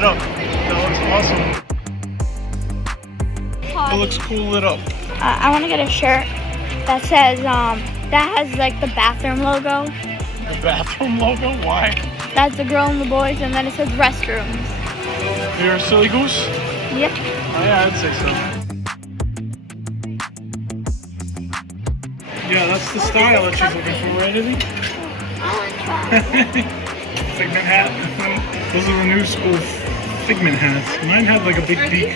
it up. That looks awesome. It looks cool lit up. I want to get a shirt that says, that has like the bathroom logo. The bathroom logo? Why? That's the girl and the boys, and then it says restrooms. You're a silly goose? Yep. Oh, yeah, I'd say so. Yeah, that's the style that she's looking for, right, Izzy? I want to try. Figment hat. Those are the new school Figment hats. Mine had like a big beak.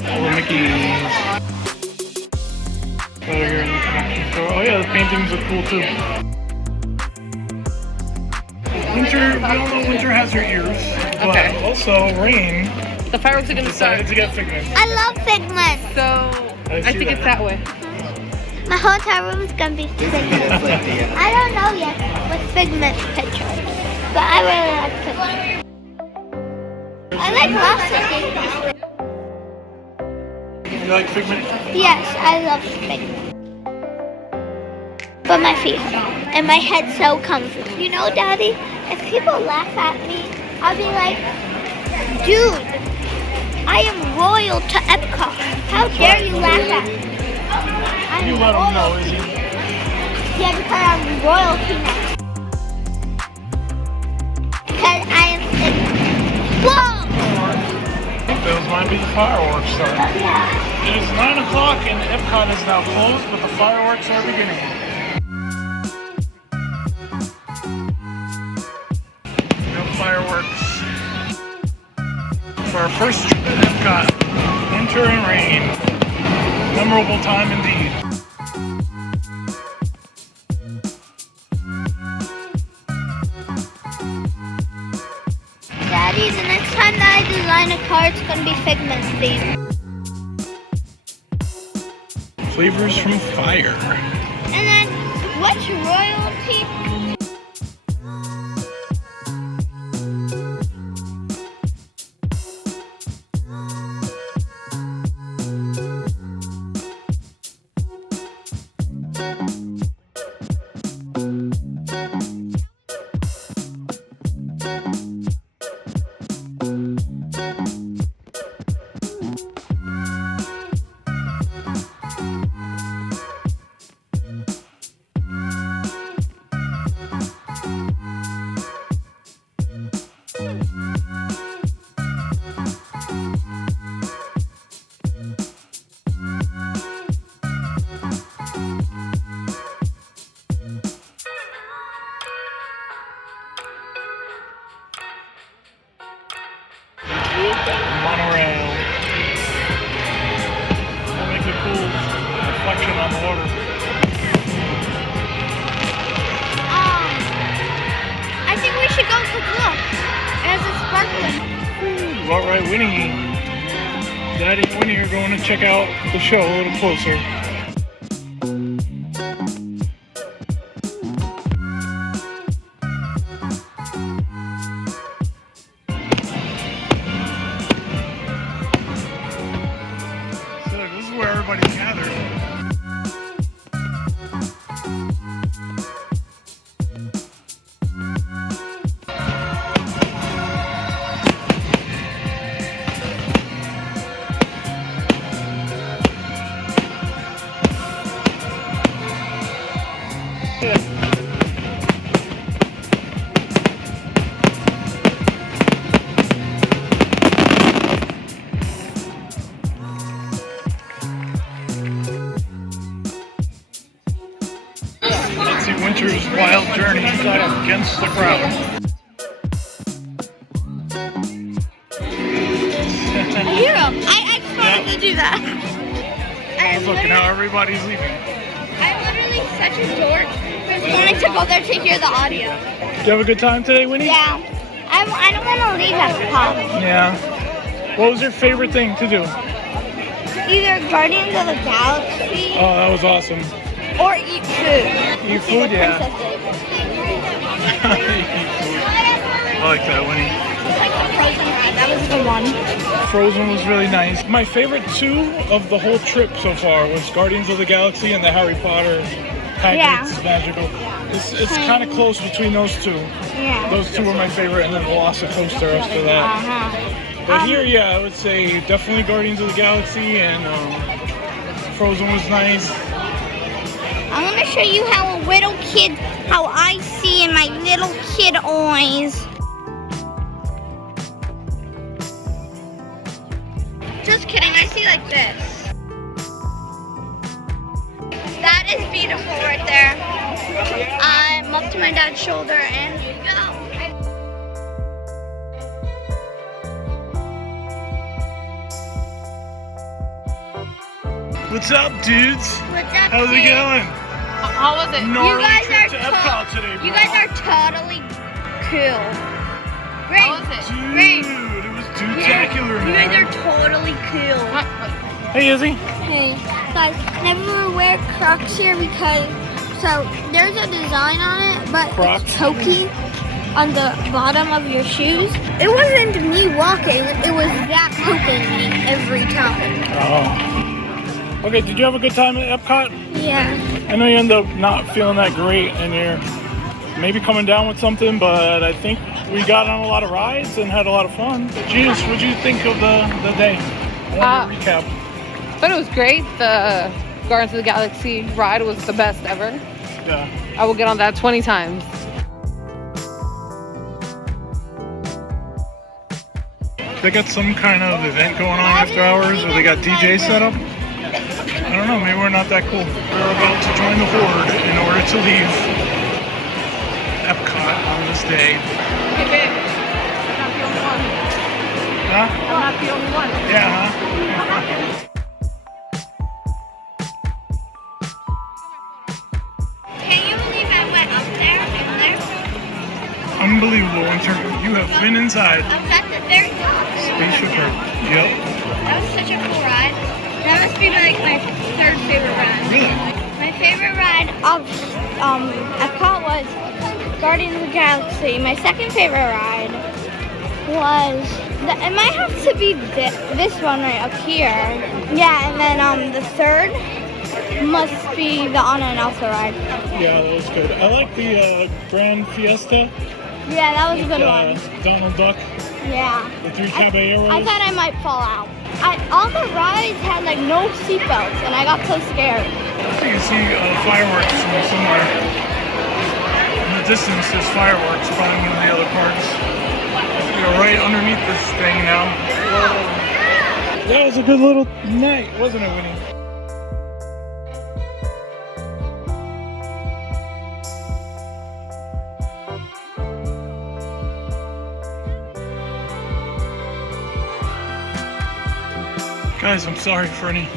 Little Mickey's. Over here in the connection store. Oh yeah, the paintings are cool too. Wynter, we all know Wynter has her ears, but also Rayne. The fireworks are gonna start. Decided to get Figment. I love Figment. So I think it's that way. My whole entire room is gonna be Figment. I don't know yet with Figment pictures, but I really like Figment. I like lots of things. You like Figment? Yes, I love Figment. But my feet hurt, and my head's so comfy. You know, Daddy, if people laugh at me, I'll be like, dude, I am royal to Epcot. How dare you laugh at me? You let them know, Izzy. Yeah, because I'm royalty now. Because I am Figment. Whoa! Those might be the fireworks starting. Yeah. It is 9 o'clock and Epcot is now closed, but the fireworks are beginning. No fireworks for our first trip at Epcot. Wynter and Rayne. Memorable time indeed. Daddy, the next time that I design a car, it's going to be Figment themed. Flavors from fire. And then, what's royalty? Monorail. Will make a cool reflection on the water. I think we should go to look. It has a sparkling. Ooh, all right, Winnie. Daddy and Winnie are going to check out the show a little closer. So this is where everybody's gathered. Let's see Wynter's wild journey against the crowd. Hero. I just wanted to do that. Look at how everybody's leaving. I'm literally such a dork. I wanted to go there to hear the audio. Did you have a good time today, Winnie? Yeah. I don't want to leave Epcot. Yeah. What was your favorite thing to do? Either Guardians of the Galaxy Oh, that was awesome. or eat food. Eat See food, the yeah. princesses. I like that, Winnie. Like the Frozen ride. That was the one. Frozen was really nice. My favorite two of the whole trip so far was Guardians of the Galaxy and the Harry Potter Hagrid's magical. It's kind of close between those two. Yeah. Those two are my favorite, and then Velocicoaster after that. But here, yeah, I would say definitely Guardians of the Galaxy, and Frozen was nice. I'm gonna show you how I see in my little kid eyes. Just kidding, I see like this. That is beautiful right there. I'm up to my dad's shoulder and here we go. What's up, dudes? What's up, How's it kid? going? How was it? Gnarly You guys trip to are Epcot today, bro. You guys are totally cool. How was it? Dude, it was dude-tacular, You man. guys are totally cool. Hey, Izzy. Hey, guys, never wear Crocs here because, so there's a design on it, but Crocs? it's chokey on the bottom of your shoes. It wasn't me walking, it was that poking me every time. Oh. Okay, did you have a good time at Epcot? Yeah. I know you end up not feeling that great, and you're maybe coming down with something, but I think we got on a lot of rides and had a lot of fun. Genius, what'd you think of the day? I want to recap. But it was great. The Guardians of the Galaxy ride was the best ever. Yeah. I will get on that 20 times. They got some kind of event going on after hours, or they got DJs set up. I don't know, maybe we're not that cool. We're about to join the horde in order to leave Epcot on this day. Hey, babe. I'm not the only one. Huh? I'm not the only one. Yeah, huh? Can you believe I went up there and there? Unbelievable, Wynter. You have been inside. I was at the very top. Spaceship Earth. Yep. That was such a cool ride. That must be like my third favorite ride. Really? My favorite ride of Epcot was Guardians of the Galaxy. My second favorite ride was, it might have to be this one right up here. Yeah, and then the third must be the Anna and Elsa ride. Yeah, that was good. I like the Grand Fiesta. Yeah, that was a with, good one. Donald Duck, Yeah. the 3 caballeros. I thought I might fall out. All the rides had like no seatbelts, and I got so scared. You can see fireworks from somewhere. In the distance, there's fireworks, probably one of the other parks. You're right underneath this thing now. Whoa. That was a good little night, wasn't it, Winnie? Guys, I'm sorry for any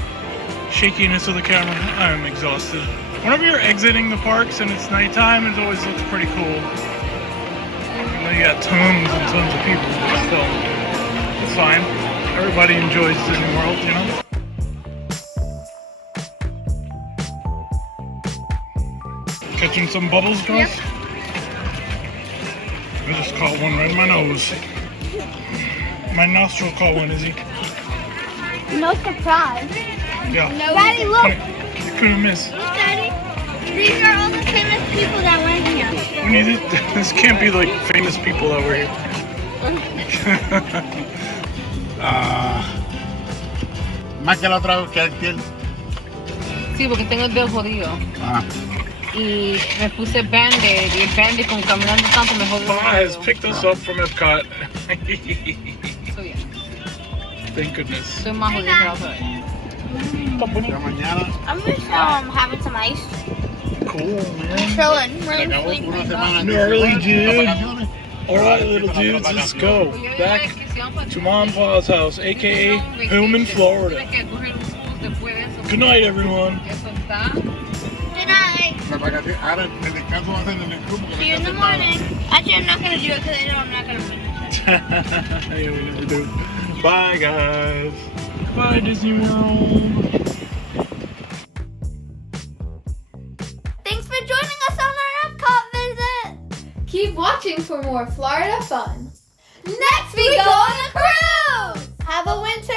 shakiness of the camera. I'm exhausted. Whenever you're exiting the parks and it's nighttime, it always looks pretty cool. I know you got tons and tons of people, but still, it's fine. Everybody enjoys Disney World, you know? Catching some bubbles, girls? Yep. I just caught one right in my nose. My nostril caught one, Izzy. No surprise. Yeah. No. Daddy, look. You couldn't miss. Look, Daddy. These are all the famous people that went here. We need it. This can't be like famous people that were here. Más que la otra vez que aquel. Sí, porque tengo el dedo jodido. Ah. Y me puse Band-Aid. Y el Band-Aid con caminando tanto me jodió. Bob has picked us up from Epcot. So, yeah. Thank goodness. Estoy más jodido que la otra vez. Ya mañana I'm just having some ice. Cool, man. Chilling. se acabó una semana. Gnarly, de dude. vacaciones. Alright, little dudes, let's go. Back to Mom and Pa's house, aka Hillman, Florida. Good night, everyone. Good night. Las vacaciones. Ahora el descanso va a ser en el club. porque See you in the descanso es morning. Actually, I'm not going to do it because I know I'm not going to finish. Yeah, we never do. Bye, guys. Bye, Disney World. Thanks for joining us on our Epcot visit. Keep watching for more Florida fun. Next we go on a cruise. Have a Wynter